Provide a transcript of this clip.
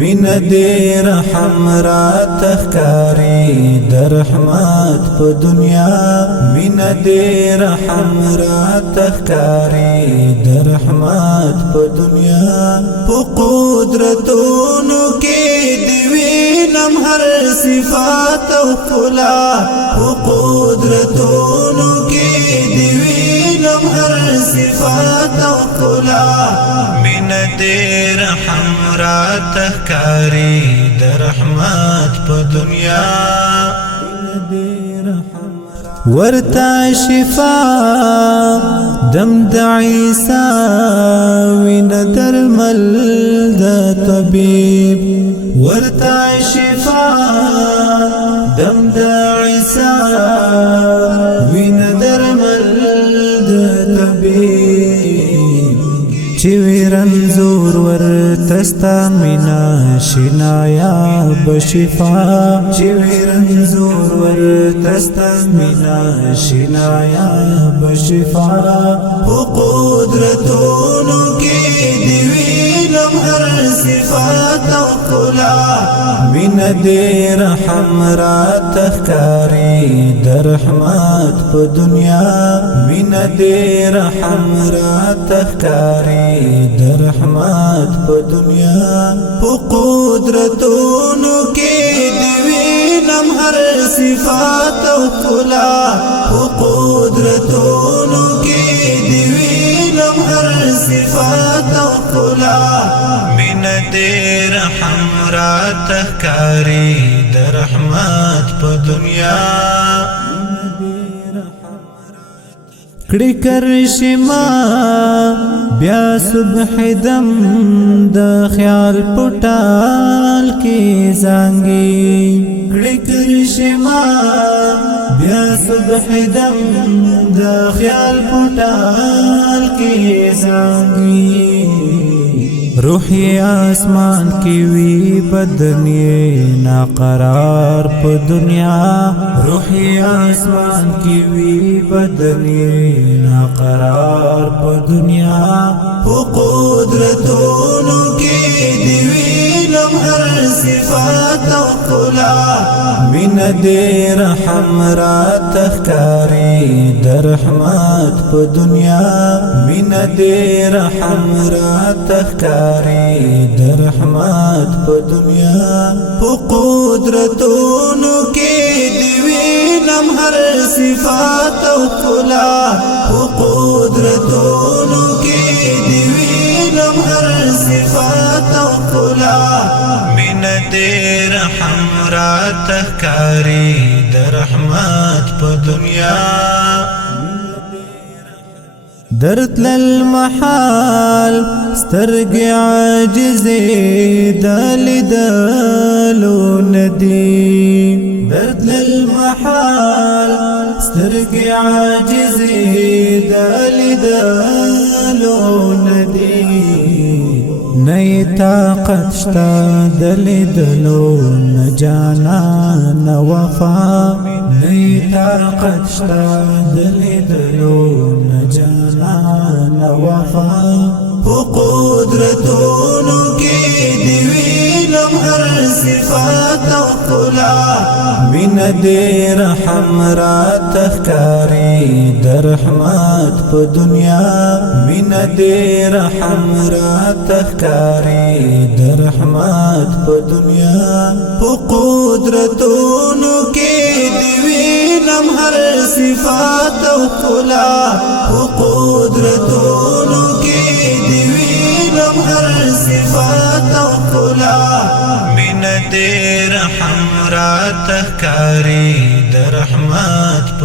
من دې رحم را تخکاری در رحمت په دنیا من دې رحم را تخکاری در رحمت په دنیا په قدرتونو کې دی وینم هر صفات او خلا په قدرتونو کې دی وینم هر صفات او خلا من دې رحم را تخکاری در رحمت په دنیا ورتا شفا دم د عیسی وین درمل د طبيب ورتا شفا دم د عیسی وین درمل د طبيب چوی رنزور ورتستا مینا شنایا بشفا چوی رنزور ورتستا مینا شنایا بشفا په قدرتونو کې دی وینم هر صفات او خلا من دې رحم را تخکاری در رحمت په دنیا من دې رحم را تخکاری در رحمت په دنیا په قدرتونو کې دی وینم هر صفات او خلا په قدرتونو کې دی وینم هر صفات او خلا من دې رحم را تخکاری در رحمت په دنیا کړي کرشما بیا صبح دم د خیال پټال کې زنګي کړي کرشما بیا صبح دم د خیال پټال کې زنګي روحی آسمان کی وی بدنی ناقرار په دنیا روحی آسمان کی وی بدنی ناقرار په دنیا په قدرتونو کې دی وینم هر صفات او خلا من دې رحم را تخکاری در رحمت په دنیا من دې رحم را تخکاری در رحمت په دنیا په قدرتونو کې دی وینم هر صفات او خلا په قدرتونو کې دی وینم هر صفات او خلا من دې رحم را تخکاری در رحمت په دنیا درت للمحال سترګې عاجزې دلدلو ندی درت للمحال سترګې عاجزې دلدلو ندی نئی طاقت شتا دلدلو نجانا نوفا نئی طاقت شتا دلدلو نجانا نوفا په قدرتونو کې دی وینم هر صفات او خلا من دې رحم را تخکاری در رحمت په دنیا من دې رحم را تخکاری در رحمت په دنیا په قدرتونو کې دی وینم هر صفات او خلا په قدرتونو کې دی وینم هر صفات او خلا من دې رحم را تخکاری در رحمت